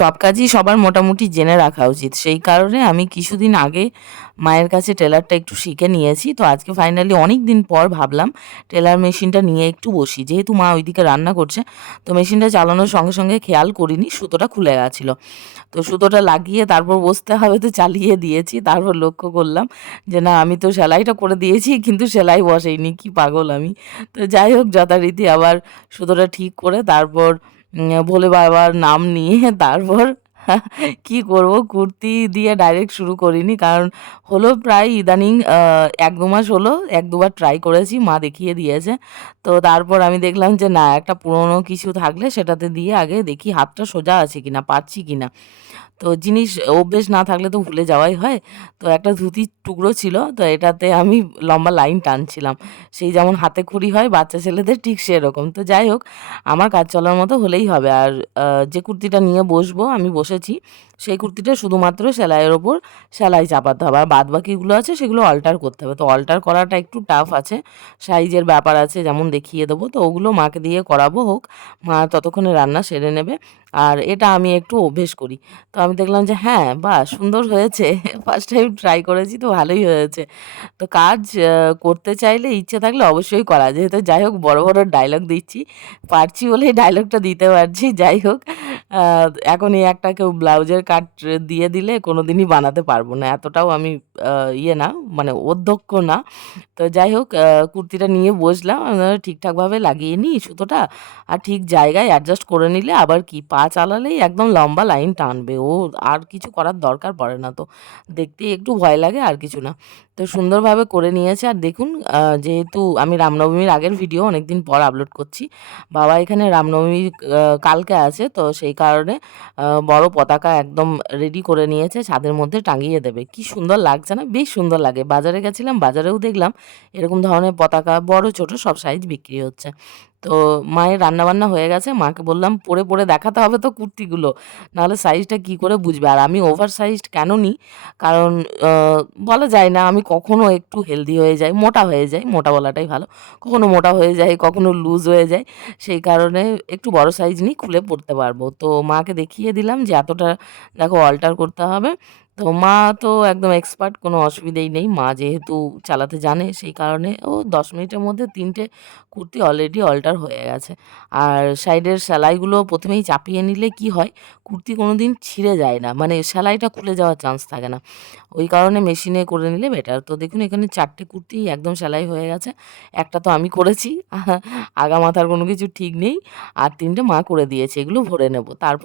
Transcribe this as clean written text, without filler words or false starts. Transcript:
সব কাজই সবার মোটামুটি জেনে রাখা উচিত। সেই কারণে আমি কিছুদিন আগে মায়ের কাছে টেলারটা একটু শিখে নিয়েছি। তো আজকে ফাইনালি অনেকদিন পর ভাবলাম টেলার মেশিনটা নিয়ে একটু বসি। যেহেতু মা ওইদিকে রান্না করছে, তো মেশিনটা চালানোর সঙ্গে, সঙ্গে খেয়াল করিনি সুতোটা খুলে গেছিলো। তো সুতোটা লাগিয়ে তারপর বসতে হবে তো চালিয়ে দিয়েছি। তারপর লক্ষ্য করলাম যে না, আমি তো সেলাইটা করে দিয়েছি কিন্তু সেলাই বসেইনি, কি পাগল আমি। তো যাই হোক, যথারীতি আবার সুতোটা ঠিক করে তারপর ভোলে বাবার নাম নিয়ে তারপর কি করব, কুর্তি দিয়ে ডাইরেক্ট শুরু করিনি। কারণ হলো প্রায় ইদানিং ১-২ মাস হলো ১-২ বার ট্রাই করেছি, মা দেখিয়ে দিয়েছে। তো তারপর আমি দেখলাম যে না, একটা পুরনো কিছু থাকলে সেটাতে দিয়ে আগে দেখি হাতটা সোজা আছে কিনা, পারছি কিনা। তো জিনিস অভ্যেস না থাকলে তো ভুলে যাওয়াই হয়। তো একটা ধুতির টুকরো ছিল, তো এটাতে আমি লম্বা লাইন টানছিলাম। সেই যেমন হাতে খড়ি হয় বাচ্চা ছেলেদের, ঠিক সেরকম। তো যাই হোক, আমার কাজ চলার মতো হলেই হবে। আর যে কুর্তিটা নিয়ে বসবো, আমি বসেছি, সেই কুর্তিটা শুধুমাত্র সেলাইয়ের ওপর সেলাই চাপাতে হবে। আর বাদবাকিগুলো আছে সেগুলো অল্টার করতে হবে। তো অল্টার করাটা একটু টাফ আছে। সাইজের ব্যাপার আছে, যেমন দেখিয়ে দেবো। তো ওগুলো মাকে দিয়ে করাবো, হোক। মা ততক্ষণে রান্না সেরে নেবে। আর এটা আমি একটু অভ্যেস করি। তো আমি দেখলাম যে হ্যাঁ, বাহ! সুন্দর হয়েছে। ফার্স্ট টাইম ট্রাই করেছি, তো ভালোই হয়েছে। তো কাজ করতে চাইলে, ইচ্ছে থাকলে অবশ্যই করা। যেহেতু যাই হোক, বড়, বড় ডায়লগ দিচ্ছি। পারছি বলেই ডায়লগটা দিতে পারছি। যাই হোক, আ এখন এই একটা কেউ ব্লাউজের কাট দিয়ে দিলে কোনোদিনই বানাতে পারব না। এতটাও আমি আ ইয়ে না, মানে অধ্যক্ষ না। তো যাই হোক, কুর্তিটা নিয়ে বসলাম। ঠিকঠাকভাবে লাগিয়ে নিই সুতোটা। আর ঠিক জায়গায় অ্যাডজাস্ট করে নিলে আবার কি, পা চালালেই একদম লম্বা লাইন টানবে। ও আর কিছু করার দরকার পড়ে না তো। দেখতেই একটু ভয় লাগে, আর কিছু না। তো সুন্দরভাবে করে নিয়েছে। আর দেখুন, যেহেতু আমি রামনবমীর আগের ভিডিও অনেকদিন পর আপলোড করছি। বাবা এখানে রামনবমী কালকে আছে, তো সেই কারণে বড় পতাকা একদম রেডি করে নিয়েছে, ছাদের মধ্যে টাঙিয়ে দেবে। কি সুন্দর লাগছে না? বেশ সুন্দর লাগে। বাজারে গেছিলাম, বাজারেও দেখলাম এরকম ধরনের পতাকা বড় ছোট সব সাইজ বিক্রি হচ্ছে। তো মায়ের রান্নাবান্না হয়ে গেছে। মাকে বললাম পরে, পরে দেখাতে হবে তো কুর্তিগুলো। নাহলে সাইজটা কি করে বুঝবে? আর আমি ওভার সাইজড কেন নিই? কারণ আ বলা যায় না, আমি কখনো একটু হেলদি হয়ে যাই, মোটা হয়ে যাই, মোটা বলাটাই ভালো। কখনো মোটা হয়ে যাই, কখনো লুজ হয়ে যাই। সেই কারণে একটু বড় সাইজ নিই, খুলে পড়তে পারবো। তো মাকে দেখিয়ে দিলাম যে এতটা দেখো অল্টার করতে হবে। তো মা তো একদম এক্সপার্ট, কোনো অসুবিধেই নেই। মা যেহেতু চালাতে জানে, সেই কারণে ও ১০ মিনিটের মধ্যে ৩ টে কুর্তি অলরেডি অল্টার হয়ে গেছে। আর সাইডের সেলাইগুলো ১ম এই চাপিয়ে নিলে কি হয়, কুর্তি কোনোদিন ছিঁড়ে যায় না। মানে সেলাইটা খুলে যাওয়ার চান্স থাকে না। ওই কারণে মেশিনে করে নিলে বেটার। তো দেখুন, এখানে ৪ টে কুর্তি একদম সেলাই হয়ে গেছে। একটা তো আমি করেছি। আগা মাথার কোনো কিছু ঠিক নেই। আর ৩ টে মা করে দিয়েছে। এগুলো ভরে নেব। তারপর